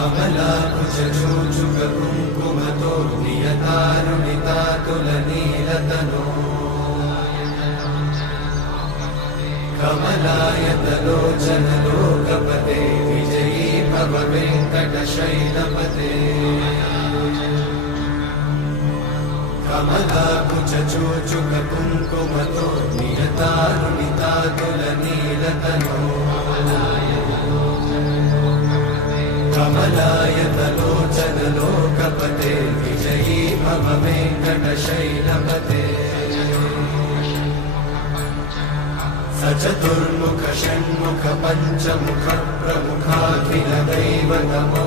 कमलाकुचूचुककुङ्कुमतो नियतारुणितातुलनीलतनो कमलायतलोचनलोकपते विजयी भव वेङ्कटशैलपते कमलाकुचूचुककुङ्कुमतो नियतारुणितातुलनीलतनो कमलायतलोचनलोकपते विजयी भव वेङ्कटशैलपते सचतुर्मुख षण्मुख पञ्चमुख प्रमुखाखिल दैवतमो